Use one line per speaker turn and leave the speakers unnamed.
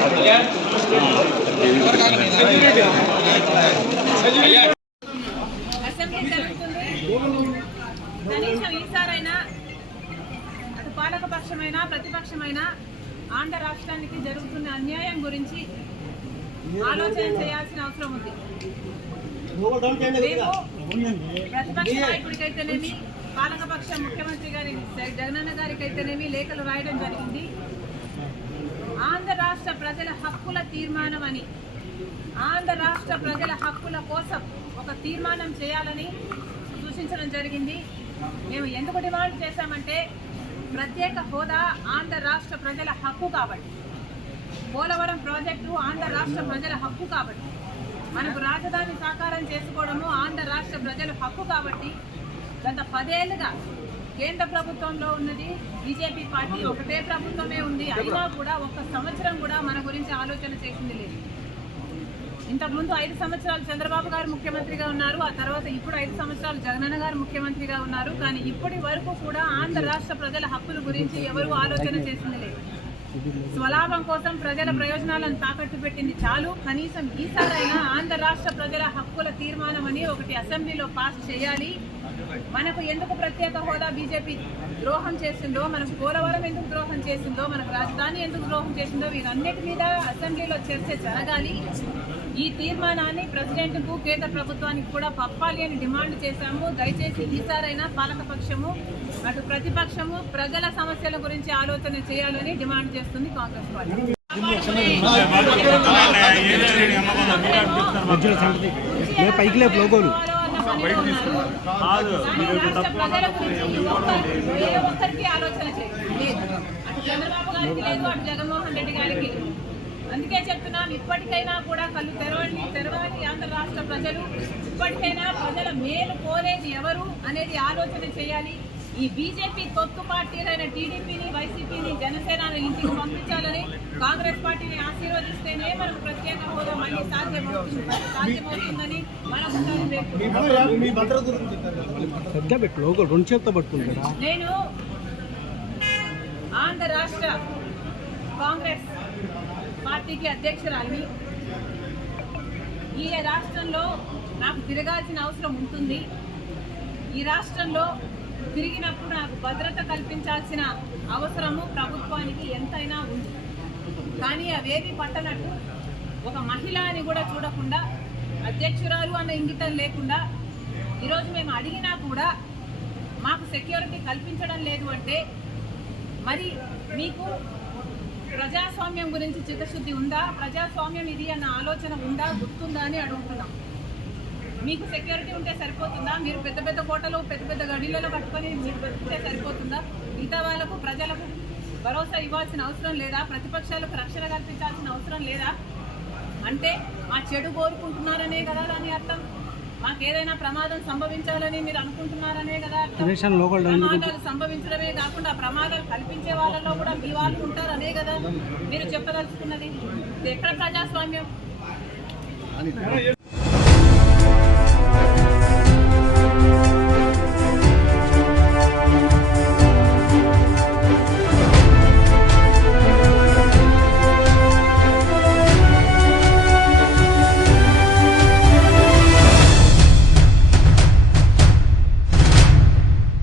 assembly జరుగుతుంది కనీసం ఈసారైనా అటు పాలక పక్షమైన ప్రతిపక్షమైన ఆంధ్ర రాష్ట్రానికి జరుగుతున్న అన్యాయం గురించి ఆలోచన చేయాల్సిన అవసరం ఉంది ప్రతిపక్ష నాయకుడికైతేనేమి పాలకపక్ష ముఖ్యమంత్రి గారి జగనన్న గారికి అయితేనేమి లేఖలు రాయడం జరిగింది ఆంధ్ర రాష్ట్ర ప్రజల హక్కుల తీర్మానం అని ఆంధ్ర రాష్ట్ర ప్రజల హక్కుల కోసం ఒక తీర్మానం చేయాలని సూచించడం జరిగింది మేము ఎందుకు డిమాండ్ చేశామంటే ప్రత్యేక హోదా ఆంధ్ర రాష్ట్ర ప్రజల హక్కు కాబట్టి పోలవరం ప్రాజెక్టు ఆంధ్ర రాష్ట్ర ప్రజల హక్కు కాబట్టి మనకు రాజధాని సాకారం చేసుకోవడము ఆంధ్ర రాష్ట్ర ప్రజల హక్కు కాబట్టి గత పదేళ్ళుగా కేంద్ర ప్రభుత్వంలో ఉన్నది బీజేపీ పార్టీ ఒకటే ప్రభుత్వమే ఉంది అయినా కూడా ఒక్క సంవత్సరం కూడా మన గురించి ఆలోచన చేసింది లేదు ఇంతకుముందు ఐదు సంవత్సరాలు చంద్రబాబు గారు ముఖ్యమంత్రిగా ఉన్నారు ఆ తర్వాత ఇప్పుడు ఐదు సంవత్సరాలు జగనన్న గారు ముఖ్యమంత్రిగా ఉన్నారు కానీ ఇప్పటి వరకు కూడా ఆంధ్ర రాష్ట్ర ప్రజల హక్కుల గురించి ఎవరు ఆలోచన చేసింది లేదు స్వలాభం కోసం ప్రజల ప్రయోజనాలను తాకట్టు పెట్టింది చాలు కనీసం ఈసారైనా ఆంధ్ర రాష్ట్ర ప్రజల హక్కుల తీర్మానం అని ఒకటి అసెంబ్లీలో పాస్ చేయాలి మనకు ఎందుకు ప్రత్యేక హోదా బీజేపీ ద్రోహం చేసిందో మనకు పోలవరం ఎందుకు ద్రోహం చేసిందో మనకు రాజధాని ఎందుకు ద్రోహం చేసిందో వీరన్నిటి మీద అసెంబ్లీలో చర్చ జరగాలి ఈ తీర్మానాన్ని ప్రెసిడెంట్కు కేంద్ర ప్రభుత్వానికి కూడా పంపాలి అని డిమాండ్ చేశాము దయచేసి ఈసారైనా పాలకపక్షము అటు ప్రతిపక్షము ప్రజల సమస్యల గురించి ఆలోచన చేయాలని డిమాండ్ చేస్తుంది కాంగ్రెస్ పార్టీ
పైకి లేపు లోగోలు
అందుకే చెప్తున్నాం ఇప్పటికైనా కూడా కళ్ళు తెరవండి తెరవాలి ఆంధ్ర రాష్ట్ర ప్రజలు ఇప్పటికైనా ప్రజల మేలు కోరేది ఎవరు అనేది ఆలోచన చేయాలి ఈ బీజేపీ తొత్తు పార్టీలైన టీడీపీని వైసీపీని జనసేనని ఇంటికి పంపించాలని కాంగ్రెస్ పార్టీని ఆశీర్వదిస్తేనే మనకు ప్రత్యేక హోదా మళ్ళీ సాధ్యమవుతుంది సాధ్యమవుతుందని నేను ఆంధ్ర రాష్ట్ర కాంగ్రెస్ పార్టీకి అధ్యక్షురాలి ఈ రాష్ట్రంలో నాకు తిరగాల్సిన అవసరం ఉంటుంది ఈ రాష్ట్రంలో తిరిగినప్పుడు నాకు భద్రత కల్పించాల్సిన అవసరము ప్రభుత్వానికి ఎంతైనా ఉంది కానీ అవేమీ పట్టనట్టు ఒక మహిళ అని కూడా చూడకుండా అధ్యక్షురాలు అన్న ఇంగితం లేకుండా ఈరోజు మేము అడిగినా కూడా మాకు సెక్యూరిటీ కల్పించడం లేదు అంటే మరి మీకు ప్రజాస్వామ్యం గురించి చిత్తశుద్ధి ఉందా ప్రజాస్వామ్యం ఇది అన్న ఆలోచన ఉందా గుర్తుందా అని అడుగుతున్నాం మీకు సెక్యూరిటీ ఉంటే సరిపోతుందా మీరు పెద్ద పెద్ద కోటలు పెద్ద పెద్ద గడిలలో కట్టుకొని మీరు బతికితే సరిపోతుందా మిగతా వాళ్ళకు ప్రజలకు భరోసా ఇవ్వాల్సిన అవసరం లేదా ప్రతిపక్షాలకు రక్షణ కల్పించాల్సిన అవసరం లేదా అంటే మా చెడు కోరుకుంటున్నారనే కదా దాని అర్థం మాకేదైనా ప్రమాదం సంభవించాలని మీరు అనుకుంటున్నారనే కదా ప్రమాదాలు సంభవించడమే కాకుండా ప్రమాదాలు కల్పించే వాళ్ళలో కూడా మీ వాళ్ళు ఉంటారనే కదా మీరు చెప్పదలుచుకున్నది ఎక్కడ ప్రజాస్వామ్యం